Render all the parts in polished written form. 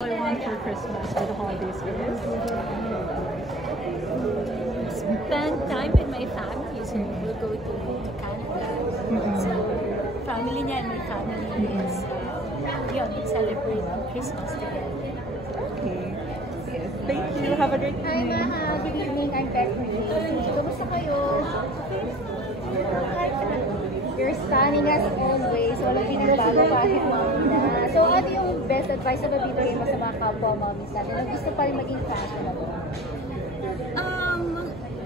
I want for Christmas or the holidays is spend time with my family. So we'll go to Canada. So family niya and my family is yun, celebrate Christmas together. okay. Thank you. Have a great Hi, evening. Maha. Good evening. I'm Becky. Kamusta kayo? You're stunning as always. Walang pinagbago kahit na. So, ano yung best advice na mabibigay mo sa mga kapwa mommies natin na gusto pa rin maging fashionable?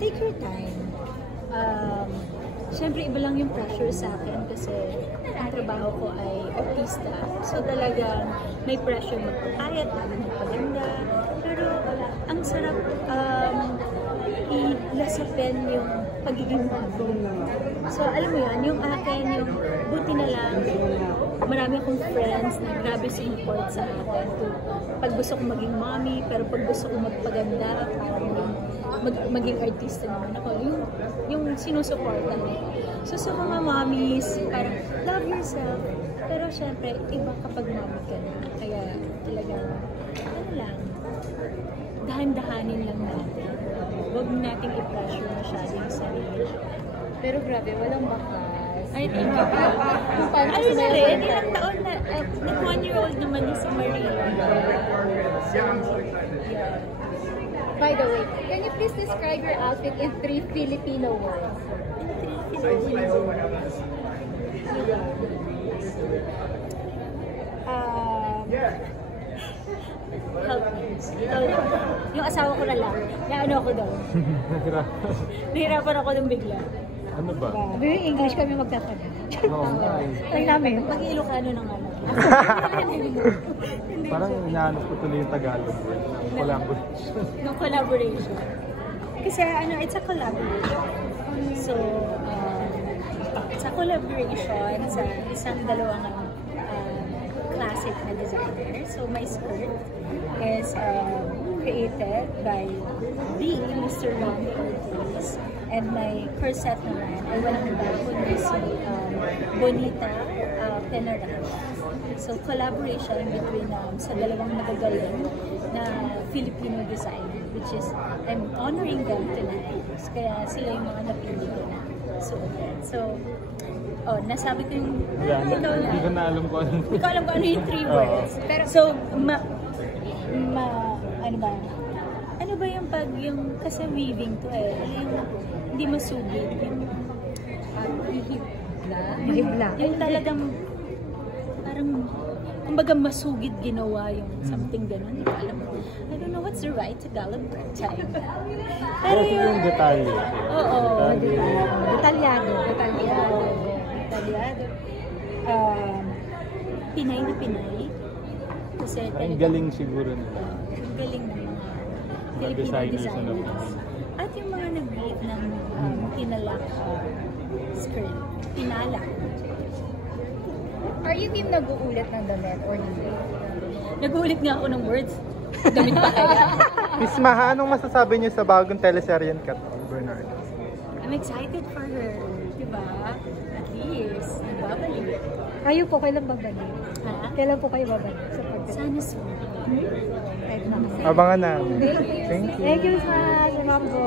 Take your time. Siyempre, iba lang yung pressure sa akin kasi ang trabaho ko ay artista. So talagang may pressure magpapayat, magpaganda. Pero ang sarap ilasapin yung pagiging model. So alam mo yan, yung akin, yung buti na lang, marami akong friends na grabe support sa akin. Pag gusto ko maging mommy, pero pag gusto ko magpaganda, maging artista naman ako, yung sinusuportan mo. So sa mga mommies, parang love yourself. Pero syempre, iba kapag mommy ka na. Kaya talagang, ano lang, dahan-dahanin lang natin. Huwag nating i-pressure masyado yung sarili. Pero grabe, walang bakas. Ay, thank you. Ano na rin, ilang taon na, nag-1-year-old naman yung si Maria. Yeah. By the way, can you please describe your outfit in 3 Filipino words? Help me. Yung asawa ko na lang, na ano ako daw. Nahirapan ako nung bigla. Ano ba? Sabi yung English kami magtataga. Oo nga eh. Lang namin, mag-Ilocano ng ano. Parang inaanap ko tuloy yung Tagalog. Collaboration. Ng collaboration. Kasi ano, it's a collaboration. So, it's a collaboration sa isang dalawang classic na designer. So, my skirt is created by Mr. Ron Cortez. And my corset naman ay walang iba kundi si Bonita Penarano. So, collaboration between sa dalawang magagaling na Filipino designer, which is, I'm honoring them tonight. Kaya sila yung mga napili ko na. So, nasabi ko yung, ikaw na. Hindi ko na alam kung ano. Hindi ko alam kung ano yung 3 words. Pero, so, ano ba? Ano ba yung kasi weaving to eh. Hindi masugid. Yung, Mahibla. yung talagang, parang, kumbaga masugid ginawa yung something gano'n. Hindi ko alam. I don't know what's the right Tagalog time. Pero yung detalye. Oo. Detalyado. Detalyado. Pinay na Pinay. Kasi Ang galing siguro nila. Ang galing ng mga Filipino designers na designers. At yung mga nag-weave ng tinalak skirt. Tinalak. Are you team nag-uulit ng damit or hindi? Nag-uulit nga ako ng words. Damit pa kaya. Miss Maha, anong masasabi niyo sa bagong teleserye ni Kat Bernardo? I'm excited for her. Diba? At least, nagbabalik. Kayo po, kailan babalik? Ha? Kailan po kayo babalik sa pagdating? Sana soon. Kahit na kasi. Abangan na. Thank you. Thank you, Miss Maha. Sa Mambo.